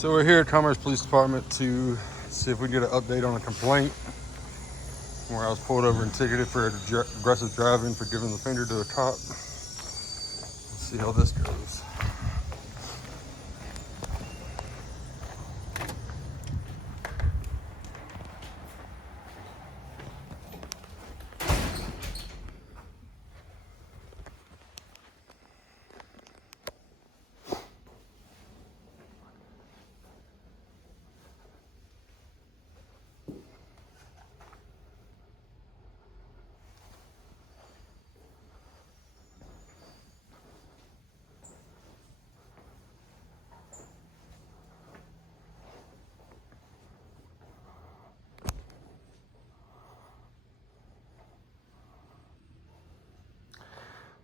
So we're here at Commerce Police Department to see if we can get an update on a complaint where I was pulled over and ticketed for aggressive driving for giving the finger to a cop. Let's see how this goes.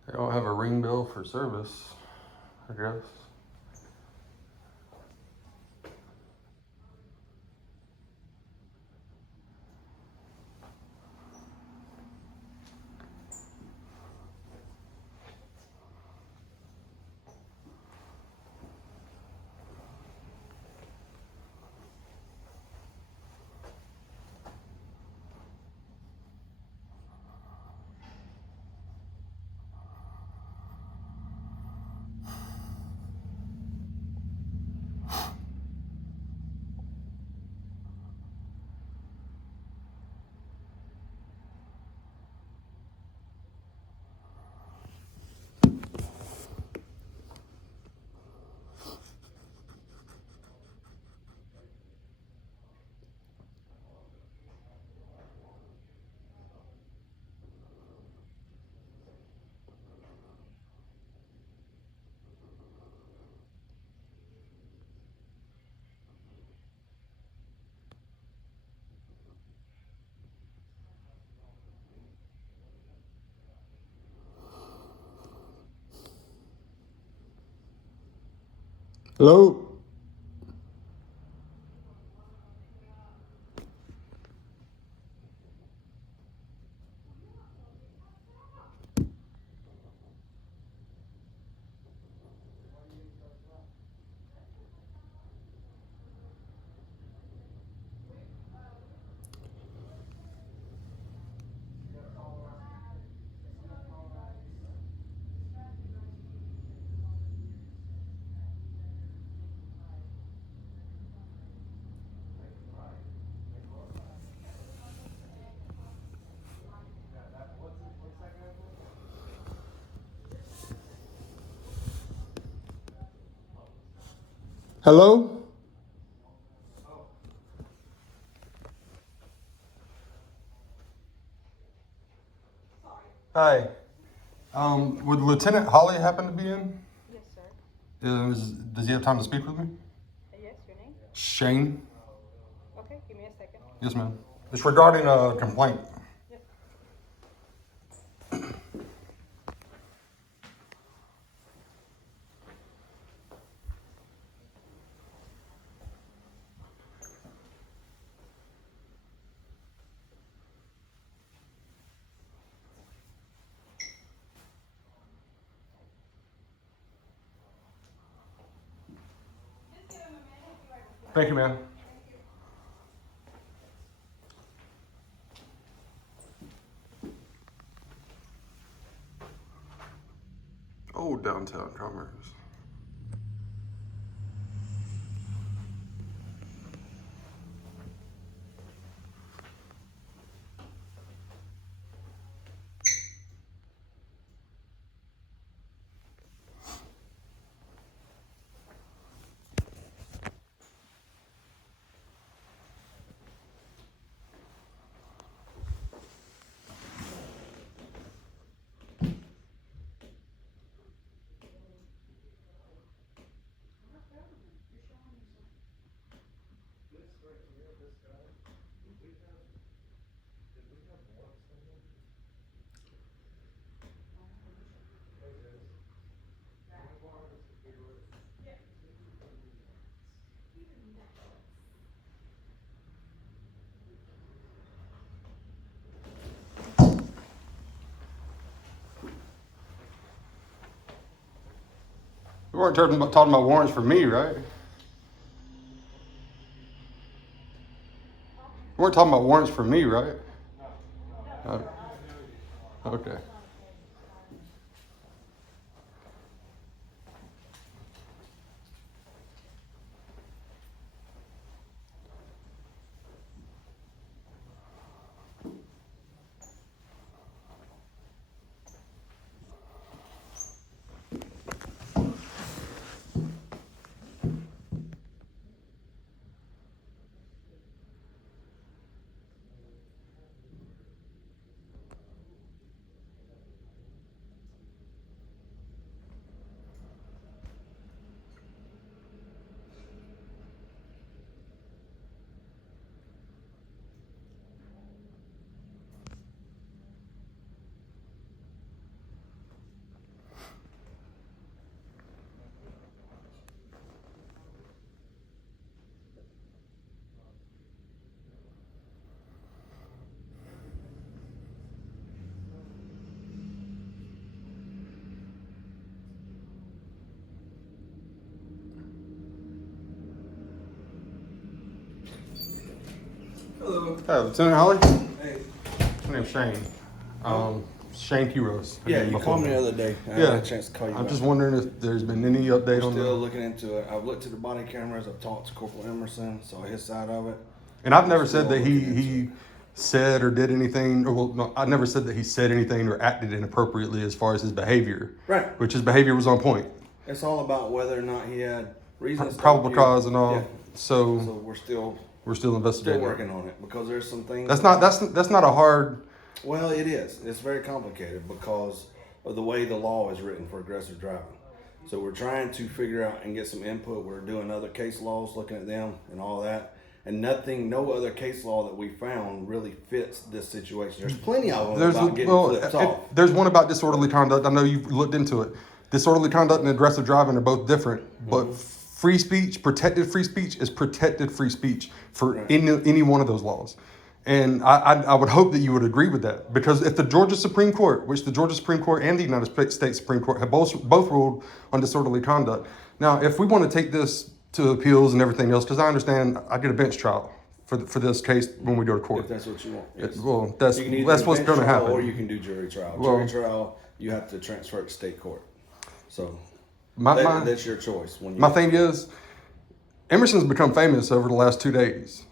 They don't have a ring bill for service, I guess. Hello? Hello? Hi. Would Lieutenant Holly happen to be in? Yes, sir. Does he have time to speak with me? Yes, your name? Shane? Okay, give me a second. Yes, ma'am. It's regarding a complaint. Yep. Thank you, ma'am. Oh, downtown Commerce. You weren't talking about warrants for me, right? weren't talking about warrants for me, right? Oh, okay. Hello. Hey, Lieutenant Holly. Hey. My name's Shane. Shane Quiros. Yeah, you called me the other day. I Yeah. haven't had a chance to call you I'm back. just wondering if there's been any update We're on still the. looking into it. I've looked at the body cameras. I've talked to Corporal Emerson, saw his side of it. And I've never We're said still that looking into he it. said or did anything. Or well, no, I never said that he said anything or acted inappropriately as far as his behavior. Right. Which his behavior was on point. It's all about whether or not he had reasons. to Probable stop you. cause and all. Yeah. So So we're still investigating. working on it because there's some things. That's not a hard. Well, it is. It's very complicated because of the way the law is written for aggressive driving. So we're trying to figure out and get some input. We're doing other case laws, looking at them and all that. And no other case law that we found really fits this situation. There's plenty of them about getting flipped off. There's one about disorderly conduct. I know you've looked into it. Disorderly conduct and aggressive driving are both different, but free speech, protected free speech, is protected free speech for any one of those laws. And I would hope that you would agree with that, because if the Georgia Supreme Court, which the Georgia Supreme Court and the United States Supreme Court have both ruled on disorderly conduct. Now, if we want to take this to appeals and everything else, because I understand I get a bench trial for this case when we go to court. If that's what you want. Yes. Well, that's You can either what's do going bench to trial happen. Or you can do jury trial. Well- Jury trial, you have to transfer it to state court. So My that's your choice. my thing is, Emerson's become famous over the last 2 days,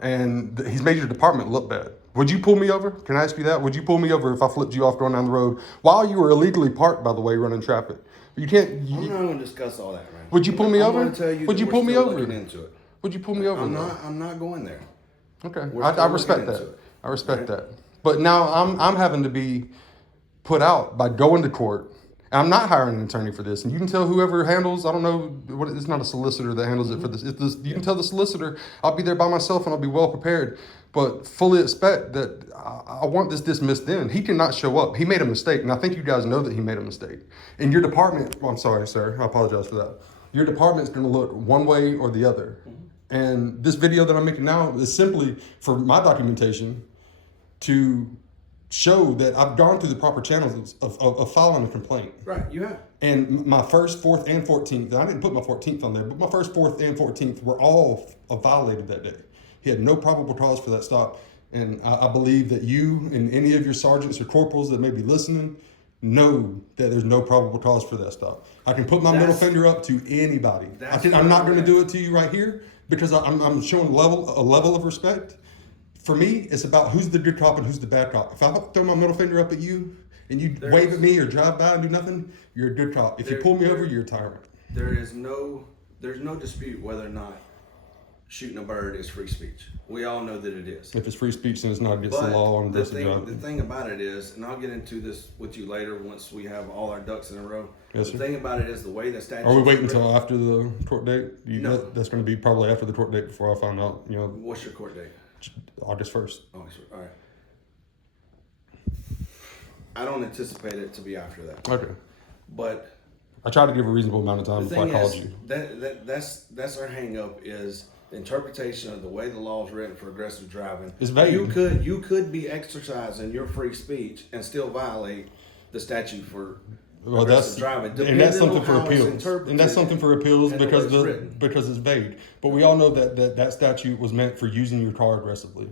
and he's made your department look bad. Would you pull me over? Can I ask you that? Would you pull me over if I flipped you off going down the road while you were illegally parked, by the way, running traffic? You can't. I'm not going to discuss all that, man. Would you pull me I'm over? gonna tell you Would that you we're pull me still over? looking into it. Would you pull me over? I'm not going there. Okay, We're I still respect looking that. into it. I respect Right? that. But now I'm having to be put out by going to court. And I'm not hiring an attorney for this. And you can tell whoever handles, I don't know, it's not a solicitor that handles it for this. You can tell the solicitor, I'll be there by myself and I'll be well prepared. But fully expect that I want this dismissed then. He cannot show up. He made a mistake. And I think you guys know that he made a mistake. And your department, well, I'm sorry, sir. I apologize for that. Your department's going to look one way or the other. And this video that I'm making now is simply for my documentation to show that I've gone through the proper channels of filing a complaint. Right, you have. And my first, 4th, and 14th, I didn't put my 14th on there, but my first, 4th, and 14th were all violated that day. He had no probable cause for that stop. And I believe that you and any of your sergeants or corporals that may be listening know that there's no probable cause for that stop. I can put my middle finger up to anybody. I'm not going to do it to you right here because I'm showing a level of respect. For me, it's about who's the good cop and who's the bad cop. If I throw my middle finger up at you and you wave at me or drive by and do nothing, you're a good cop. If you pull me over, you're a tyrant. There's no dispute whether or not shooting a bird is free speech. We all know that it is. If it's free speech, then it's not against the law on the aggressive driving. the thing about it is, and I'll get into this with you later once we have all our ducks in a row. Yes, the sir. thing about it is the way the statute. Are we waiting until after the court date? No. That's going to be probably after the court date before I find out, What's your court date? August 1st. Oh, all right. I don't anticipate it to be after that. Okay. But I tried to give a reasonable amount of time the before I thing called is, you. that's our hang up is the interpretation of the way the law is written for aggressive driving. It's vague. You could be exercising your free speech and still violate the statute for Well, that's driving, and that's depending something on for how it's appeals, interpreted and that's something for appeals and the because way it's written. because it's vague. But we all know that statute was meant for using your car aggressively.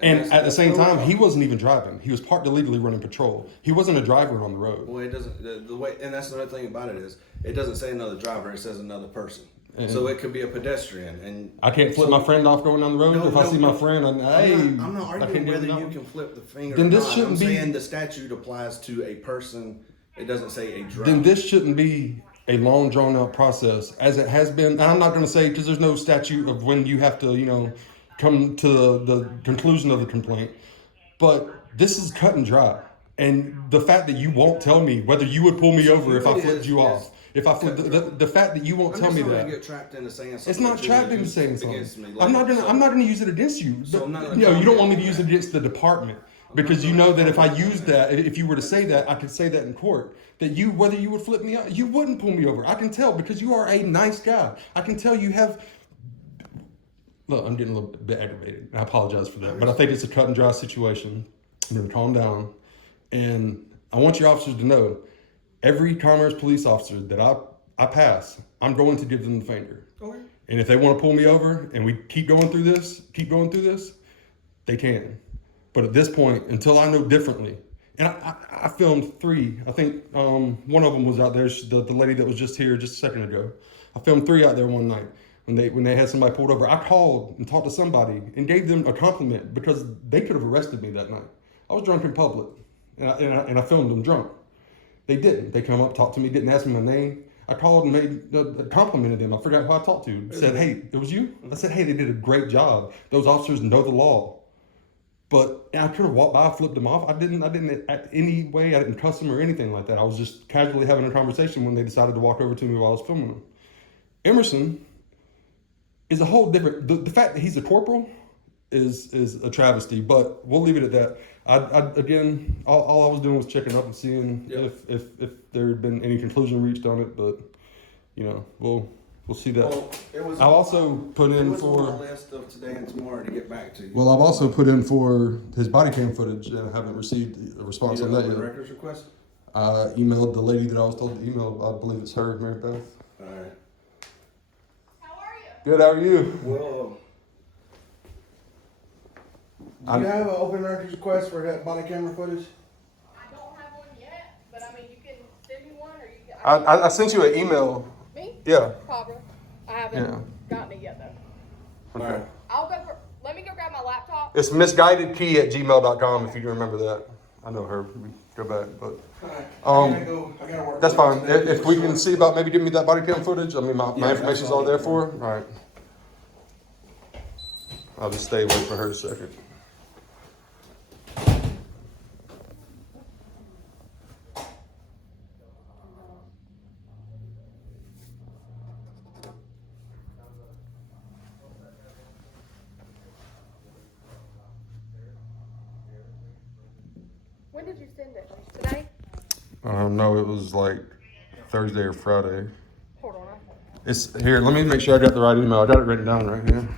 And that's- at the that's same no time, wrong. he wasn't even driving. He was parked illegally running patrol. He wasn't a driver on the road. Well, it doesn't the way, and that's another thing about it is it doesn't say another driver; it says another person. So it could be a pedestrian, and I can't flip my friend off going down the road. No, if I no, see no. my friend, I'm not I arguing can't do whether that you one. can flip the finger. Then or this not. shouldn't I'm be- saying the statute applies to a person. It doesn't say a driver. Then this shouldn't be a long drawn out process as it has been. And I'm not going to say because there's no statute of when you have to, come to the conclusion of the complaint. But this is cut and dry. And the fact that you won't tell me whether you would pull me over if I it flipped is, you yes. off. If I flipped the fact that you won't I'm tell just me not that. gonna get trapped into saying something. It's not that you're trapped gonna into use saying something. against me I'm not later. gonna. I'm not gonna use it against you. So I'm not gonna you don't comment want me to on use it that. against the department because you know that if I used that, if you were to say that, I could say that in court. That whether you would flip me out, you wouldn't pull me over. I can tell because you are a nice guy. I can tell you have. Look, I'm getting a little bit aggravated. I apologize for that, but I think it's a cut and dry situation. I'm gonna calm down, and I want your officers to know. Every Commerce police officer that I pass, I'm going to give them the finger. Okay. And if they want to pull me over and we keep going through this, they can. But at this point, until I know differently, and I filmed 3. I think one of them was out there, the lady that was just here just a second ago. I filmed 3 out there one night when they had somebody pulled over. I called and talked to somebody and gave them a compliment because they could have arrested me that night. I was drunk in public, and I filmed them drunk. They didn't. They come up, talked to me, didn't ask me my name. I called and complimented them. I forgot who I talked to. Said, hey, it was you? I said, hey, they did a great job. Those officers know the law. But I could have walked by, flipped them off. I didn't act any way. I didn't cuss them or anything like that. I was just casually having a conversation when they decided to walk over to me while I was filming them. Emerson is a whole different, the fact that he's a corporal is a travesty, but we'll leave it at that. Again, all I was doing was checking up and seeing if there had been any conclusion reached on it, but we'll see that. Well, I'll also put in on for the list of today and tomorrow to get back to you. I've also put in for his body cam footage. I haven't received a response You on don't that have a yet. records request? I emailed the lady that I was told to email. I believe it's her, Mary Beth. All right. How are you? Good. How are you? Well, do you have an open records request for that body camera footage? I don't have one yet, but I mean, you can send me one or you can. I sent you an email. Me? Yeah. Probably. I haven't gotten it yet though. Okay. All right. Let me go grab my laptop. It's misguidedp@gmail.com if you remember that. I know her. We go back, but All right. I gotta work. that's fine. today. If we can see about maybe giving me that body cam footage, I mean my information's all there for her. All right. I'll just stay away for her a second. When did you send it? Today? No, it was like Thursday or Friday. Hold on. It's here. Let me make sure I got the right email. I got it written down right here.